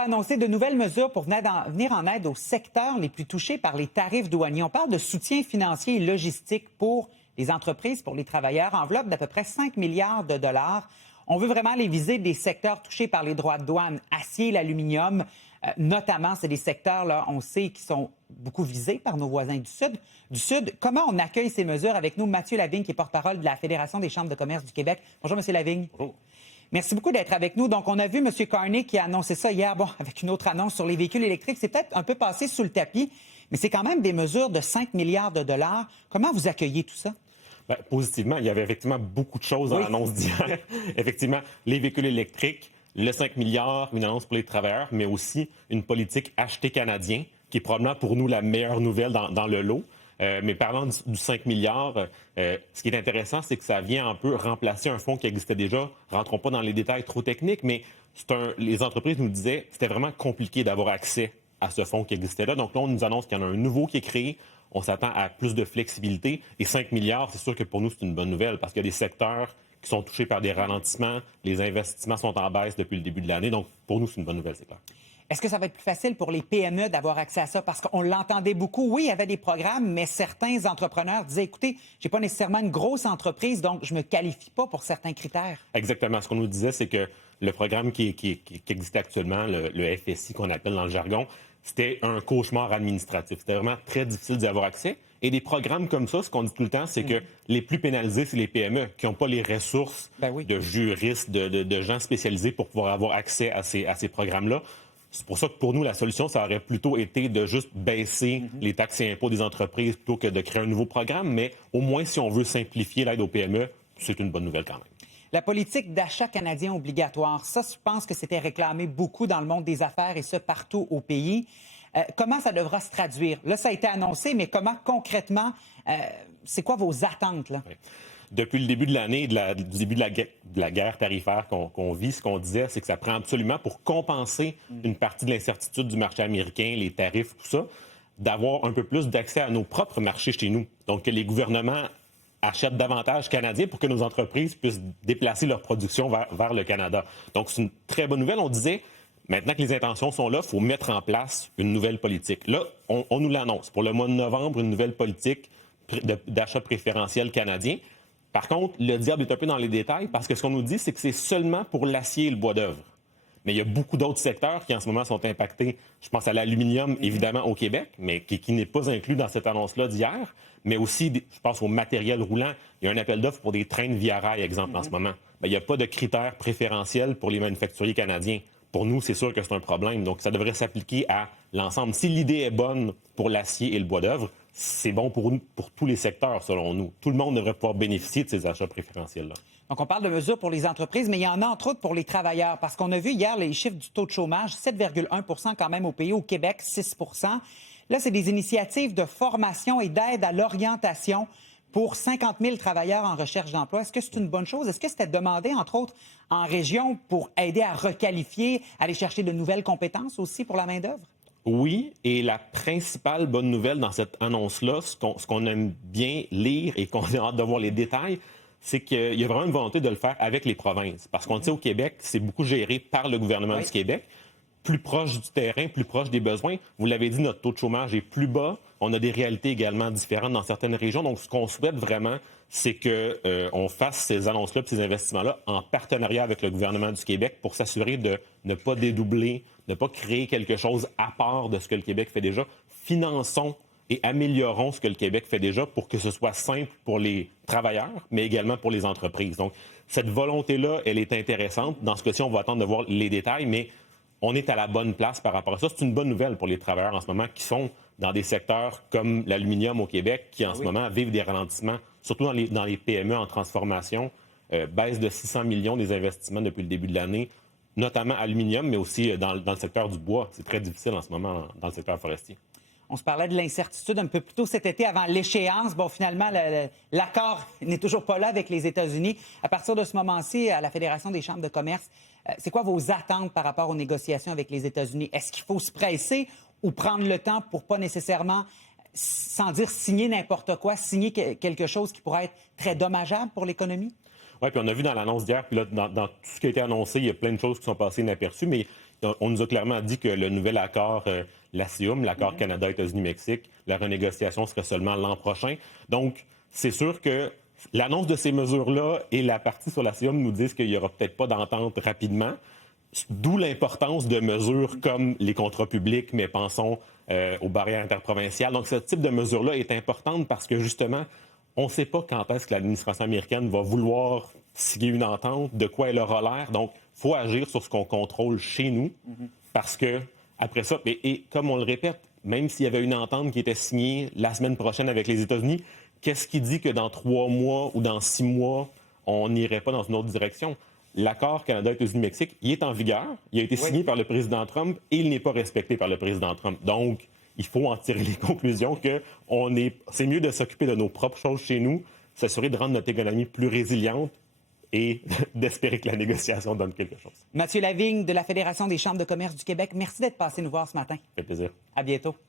a annoncé de nouvelles mesures pour venir en aide aux secteurs les plus touchés par les tarifs douaniers. On parle de soutien financier et logistique pour les entreprises, pour les travailleurs, enveloppe d'à peu près 5 milliards de dollars. On veut vraiment aller viser des secteurs touchés par les droits de douane, acier, l'aluminium. Notamment, c'est des secteurs, là, on sait, qui sont beaucoup visés par nos voisins du Sud. Comment on accueille ces mesures? Avec nous, Mathieu Lavigne, qui est porte-parole de la Fédération des chambres de commerce du Québec. Bonjour, M. Lavigne. Bonjour. Merci beaucoup d'être avec nous. Donc, on a vu M. Carney qui a annoncé ça hier, avec une autre annonce sur les véhicules électriques. C'est peut-être un peu passé sous le tapis, mais c'est quand même des mesures de 5 milliards de dollars. Comment vous accueillez tout ça? Bien, positivement, il y avait effectivement beaucoup de choses dans l'annonce d'hier. Effectivement, les véhicules électriques, le 5 milliards, une annonce pour les travailleurs, mais aussi une politique acheter canadien, qui est probablement pour nous la meilleure nouvelle dans le lot. Mais parlant du 5 milliards, ce qui est intéressant, c'est que ça vient un peu remplacer un fonds qui existait déjà. Rentrons pas dans les détails trop techniques, mais les entreprises nous disaient que c'était vraiment compliqué d'avoir accès à ce fonds qui existait là. Donc là, on nous annonce qu'il y en a un nouveau qui est créé. On s'attend à plus de flexibilité. Et 5 milliards, c'est sûr que pour nous, c'est une bonne nouvelle parce qu'il y a des secteurs qui sont touchés par des ralentissements. Les investissements sont en baisse depuis le début de l'année. Donc, pour nous, c'est une bonne nouvelle, c'est clair. Est-ce que ça va être plus facile pour les PME d'avoir accès à ça? Parce qu'on l'entendait beaucoup. Oui, il y avait des programmes, mais certains entrepreneurs disaient, écoutez, je n'ai pas nécessairement une grosse entreprise, donc je ne me qualifie pas pour certains critères. Exactement. Ce qu'on nous disait, c'est que le programme qui existe actuellement, le FSI qu'on appelle dans le jargon, c'était un cauchemar administratif. C'était vraiment très difficile d'y avoir accès. Et des programmes comme ça, ce qu'on dit tout le temps, c'est que les plus pénalisés, c'est les PME qui n'ont pas les ressources de juristes, de gens spécialisés pour pouvoir avoir accès à ces programmes-là. C'est pour ça que pour nous, la solution, ça aurait plutôt été de juste baisser les taxes et impôts des entreprises plutôt que de créer un nouveau programme. Mais au moins, si on veut simplifier l'aide aux PME, c'est une bonne nouvelle quand même. La politique d'achat canadien obligatoire, ça, je pense que c'était réclamé beaucoup dans le monde des affaires et ça partout au pays. Comment ça devra se traduire? Là, ça a été annoncé, mais comment concrètement, c'est quoi vos attentes, là? Oui. Depuis le début de l'année, du début de la guerre tarifaire qu'on vit, ce qu'on disait, c'est que ça prend absolument pour compenser une partie de l'incertitude du marché américain, les tarifs, tout ça, d'avoir un peu plus d'accès à nos propres marchés chez nous. Donc, que les gouvernements achètent davantage canadiens pour que nos entreprises puissent déplacer leur production vers le Canada. Donc, c'est une très bonne nouvelle. On disait, maintenant que les intentions sont là, il faut mettre en place une nouvelle politique. Là, on nous l'annonce. Pour le mois de novembre, une nouvelle politique d'achat préférentiel canadien. Par contre, le diable est un peu dans les détails parce que ce qu'on nous dit, c'est que c'est seulement pour l'acier et le bois d'œuvre. Mais il y a beaucoup d'autres secteurs qui, en ce moment, sont impactés. Je pense à l'aluminium, évidemment, au Québec, mais qui n'est pas inclus dans cette annonce-là d'hier. Mais aussi, je pense au matériel roulant. Il y a un appel d'offres pour des trains de Via Rail, exemple, en ce moment. Bien, il n'y a pas de critères préférentiels pour les manufacturiers canadiens. Pour nous, c'est sûr que c'est un problème. Donc, ça devrait s'appliquer à l'ensemble. Si l'idée est bonne pour l'acier et le bois d'œuvre, c'est bon pour tous les secteurs, selon nous. Tout le monde devrait pouvoir bénéficier de ces achats préférentiels-là. Donc, on parle de mesures pour les entreprises, mais il y en a entre autres pour les travailleurs, parce qu'on a vu hier les chiffres du taux de chômage, 7,1 quand même au pays, au Québec, 6 Là, c'est des initiatives de formation et d'aide à l'orientation pour 50 000 travailleurs en recherche d'emploi. Est-ce que c'est une bonne chose? Est-ce que c'était demandé, entre autres, en région pour aider à requalifier, aller chercher de nouvelles compétences aussi pour la main-d'œuvre? Oui, et la principale bonne nouvelle dans cette annonce-là, ce qu'on aime bien lire et qu'on a hâte de voir les détails, c'est qu'il y a vraiment une volonté de le faire avec les provinces. Parce qu'on sait au Québec, c'est beaucoup géré par le gouvernement du Québec, plus proche du terrain, plus proche des besoins. Vous l'avez dit, notre taux de chômage est plus bas. On a des réalités également différentes dans certaines régions. Donc, ce qu'on souhaite vraiment, c'est qu'on fasse ces annonces-là et ces investissements-là en partenariat avec le gouvernement du Québec pour s'assurer de ne pas dédoubler, de ne pas créer quelque chose à part de ce que le Québec fait déjà. Finançons et améliorons ce que le Québec fait déjà pour que ce soit simple pour les travailleurs, mais également pour les entreprises. Donc, cette volonté-là, elle est intéressante. Dans ce cas-ci, on va attendre de voir les détails, mais on est à la bonne place par rapport à ça. C'est une bonne nouvelle pour les travailleurs en ce moment qui sont dans des secteurs comme l'aluminium au Québec, qui en ce moment vivent des ralentissements, surtout dans les PME en transformation, baisse de 600 millions des investissements depuis le début de l'année, notamment aluminium, mais aussi dans le secteur du bois. C'est très difficile en ce moment dans le secteur forestier. On se parlait de l'incertitude un peu plus tôt cet été avant l'échéance. Bon, finalement, l'accord n'est toujours pas là avec les États-Unis. À partir de ce moment-ci, à la Fédération des chambres de commerce, c'est quoi vos attentes par rapport aux négociations avec les États-Unis? Est-ce qu'il faut se presser ou prendre le temps pour pas nécessairement, sans dire signer n'importe quoi, signer quelque chose qui pourrait être très dommageable pour l'économie? Oui, puis on a vu dans l'annonce d'hier, puis là, dans tout ce qui a été annoncé, il y a plein de choses qui sont passées inaperçues, mais on nous a clairement dit que le nouvel accord, l'ACIUM, l'accord Canada, États-Unis, Mexique, la renégociation serait seulement l'an prochain. Donc, c'est sûr que l'annonce de ces mesures-là et la partie sur l'ACIUM nous disent qu'il n'y aura peut-être pas d'entente rapidement. D'où l'importance de mesures comme les contrats publics, mais pensons aux barrières interprovinciales. Donc, ce type de mesure-là est importante parce que, justement, on ne sait pas quand est-ce que l'administration américaine va vouloir signer une entente, de quoi elle aura l'air. Donc, il faut agir sur ce qu'on contrôle chez nous parce que, après ça, et comme on le répète, même s'il y avait une entente qui était signée la semaine prochaine avec les États-Unis, qu'est-ce qui dit que dans 3 mois ou dans 6 mois, on n'irait pas dans une autre direction? L'accord Canada-États-Unis-Mexique, il est en vigueur, il a été signé par le président Trump et il n'est pas respecté par le président Trump. Donc, il faut en tirer les conclusions que c'est mieux de s'occuper de nos propres choses chez nous, s'assurer de rendre notre économie plus résiliente et d'espérer que la négociation donne quelque chose. Mathieu Lavigne de la Fédération des chambres de commerce du Québec, merci d'être passé nous voir ce matin. Ça fait plaisir. À bientôt.